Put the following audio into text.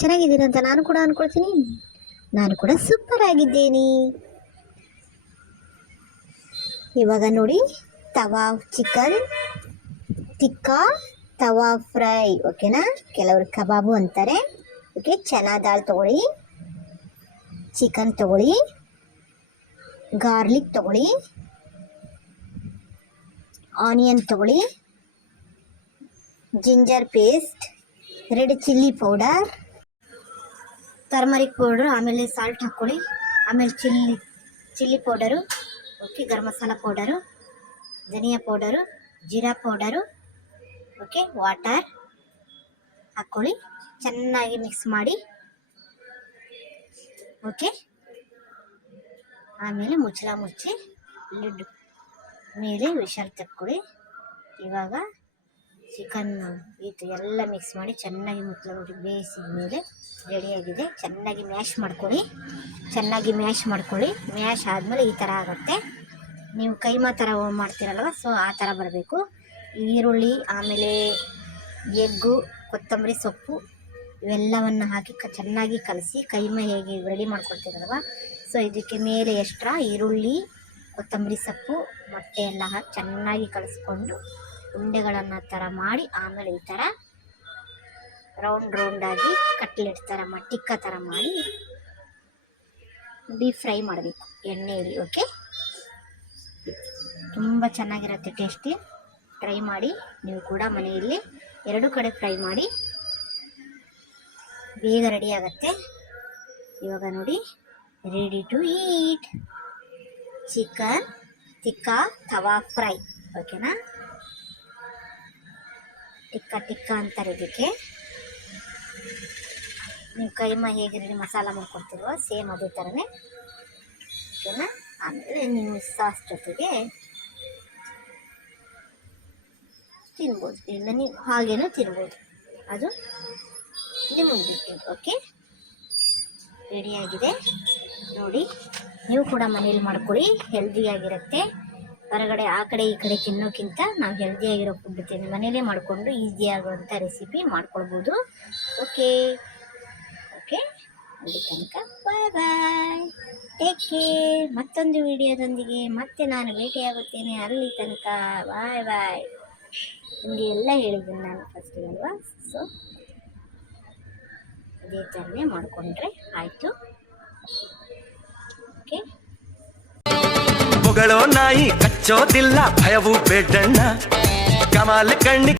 ಚೆನ್ನಾಗಿದ್ದೀರಾ ಅಂತ ನಾನು ಕೂಡ ಅಂದ್ಕೊಳ್ತೀನಿ. ನಾನು ಕೂಡ ಸೂಪರ್ ಆಗಿದ್ದೇನೆ. ಇವಾಗ ನೋಡಿ, ತವಾ ಚಿಕನ್ ಟಿಕ್ಕಾ ತವಾ ಫ್ರೈ, ಓಕೆನಾ. ಕೆಲವರು ಕಬಾಬು ಅಂತಾರೆ. ಓಕೆ, ಚನಾ ದಾಲ್ ತೊಗೊಳ್ಳಿ, ಚಿಕನ್ ತೊಗೊಳ್ಳಿ, ಗಾರ್ಲಿಕ್ ತೊಗೊಳ್ಳಿ, ಆನಿಯನ್ ತೊಗೊಳ್ಳಿ, ginger paste, red chilli powder, turmeric powder, ಆಮೇಲೆ ಸಾಲ್ಟ್ ಹಾಕ್ಕೊಳ್ಳಿ, ಆಮೇಲೆ chilli powder, okay, garam masala powder, ಧನಿಯಾ ಪೌಡರು, ಜೀರಾ ಪೌಡರು, ಓಕೆ, ವಾಟರ್ ಹಾಕ್ಕೊಳ್ಳಿ. ಚೆನ್ನಾಗಿ ಮಿಕ್ಸ್ ಮಾಡಿ, ಓಕೆ. ಆಮೇಲೆ ಮುಚ್ಚಳ ಮುಚ್ಚಿ ಲಿಡ್ ಮೇಲೆ ವಿಷಲ್ ತಕ್ಕೊಳ್ಳಿ. ಇವಾಗ ಚಿಕನ್ ಇದು ಎಲ್ಲ ಮಿಕ್ಸ್ ಮಾಡಿ ಚೆನ್ನಾಗಿ ಮುಚ್ಚಳ ಮುಚ್ಚಿ ಬೇಯಿಸಿದ ಮೇಲೆ ರೆಡಿಯಾಗಿದೆ. ಚೆನ್ನಾಗಿ ಮ್ಯಾಶ್ ಮಾಡ್ಕೊಳ್ಳಿ. ಮ್ಯಾಶ್ ಆದಮೇಲೆ ಈ ಥರ ಆಗುತ್ತೆ. ನೀವು ಕೈಮಾ ಥರ ಮಾಡ್ತೀರಲ್ವ, ಸೊ ಆ ಥರ ಬರಬೇಕು. ಈರುಳ್ಳಿ, ಆಮೇಲೆ ಎಗ್ಗು, ಕೊತ್ತಂಬರಿ ಸೊಪ್ಪು ಇವೆಲ್ಲವನ್ನು ಹಾಕಿ ಚೆನ್ನಾಗಿ ಕಲಸಿ, ಕೈಮಾ ಹೇಗೆ ರೆಡಿ ಮಾಡ್ಕೊಳ್ತೀರಲ್ವ, ಸೊ ಇದಕ್ಕೆ ಮೇಲೆ ಎಕ್ಸ್ಟ್ರಾ ಈರುಳ್ಳಿ, ಕೊತ್ತಂಬರಿ ಸೊಪ್ಪು, ಮೊಟ್ಟೆ ಎಲ್ಲ ಹಾಕಿ ಚೆನ್ನಾಗಿ ಕಲಿಸ್ಕೊಂಡು ಉಂಡೆಗಳನ್ನು ಥರ ಮಾಡಿ, ಆಮೇಲೆ ಈ ಥರ ರೌಂಡಾಗಿ ಕಟ್ಲೆಟ್ ಥರ ಟಿಕ್ಕ ಥರ ಮಾಡಿ ಡೀಪ್ ಫ್ರೈ ಮಾಡಬೇಕು ಎಣ್ಣೆಯಲ್ಲಿ. ಓಕೆ, ತುಂಬ ಚೆನ್ನಾಗಿರುತ್ತೆ, ಟೇಸ್ಟಿ. ಟ್ರೈ ಮಾಡಿ ನೀವು ಕೂಡ ಮನೆಯಲ್ಲಿ 2 ಕಡೆ ಫ್ರೈ ಮಾಡಿ, ಬೇಗ ರೆಡಿ ಆಗುತ್ತೆ. ಇವಾಗ ನೋಡಿ, ready to eat chicken tikka tawa fry, ಓಕೆನಾ. ಟಿಕ್ಕಾ ಅಂತಾರೆ ಇದಕ್ಕೆ. ನೀವು ಕೈಮಾ ಹೇಗೆ ರೆಡಿ ಮಸಾಲ ಮಾಡ್ಕೊಡ್ತೀರೋ ಸೇಮ್ ಅದೇ ಥರನೇ, ಓಕೆನಾ. ಆಮೇಲೆ ನೀವು ಸಾಸ್ ಜೊತೆಗೆ ತಿನ್ಬೋದು, ಇಲ್ಲ ನೀವು ಹಾಗೇನೂ ತಿನ್ಬೋದು, ಅದು ನಿಮಗೆ ಬಿಟ್ಟಿದ್ದು. ಓಕೆ, ರೆಡಿಯಾಗಿದೆ ನೋಡಿ. ನೀವು ಕೂಡ ಮನೇಲಿ ಮಾಡ್ಕೊಳ್ಳಿ, ಹೆಲ್ದಿಯಾಗಿರುತ್ತೆ. ಹೊರಗಡೆ ಆ ಕಡೆ ಈ ಕಡೆ ತಿನ್ನೋಕ್ಕಿಂತ ನಾವು ಹೆಲ್ದಿಯಾಗಿರೋ ಫುಡ್ ಮನೇಲೇ ಮಾಡಿಕೊಂಡು ಈಸಿಯಾಗುವಂಥ ರೆಸಿಪಿ ಮಾಡ್ಕೊಳ್ಬೋದು. ಓಕೆ, ಅಲ್ಲಿ ತನಕ ಬಾಯ್ ಬಾಯ್, ಟೇಕ್ ಕೇರ್. ಮತ್ತೊಂದು ವಿಡಿಯೋದೊಂದಿಗೆ ಮತ್ತೆ ನಾನು ಭೇಟಿಯಾಗುತ್ತೇನೆ. ಅಲ್ಲಿ ತನಕ ಬಾಯ್ ಬಾಯ್. ನಿಮಗೆ ಎಲ್ಲ ಹೇಳಿದ್ದೀನಿ ನಾನು ಫಸ್ಟಿಗೆ ಅಲ್ವಾ, ಸೊ ಇದೇ ಥರನೇ ಮಾಡಿಕೊಂಡ್ರೆ ಆಯಿತು. ಓಕೆ, ಹೊಗಳೋ ನಾಯಿ ಕಚ್ಚೋದಿಲ್ಲ, ಭಯವು ಬೇಡಣ್ಣ, ಕಮಾಲ್ ಕಣ್ಣಿ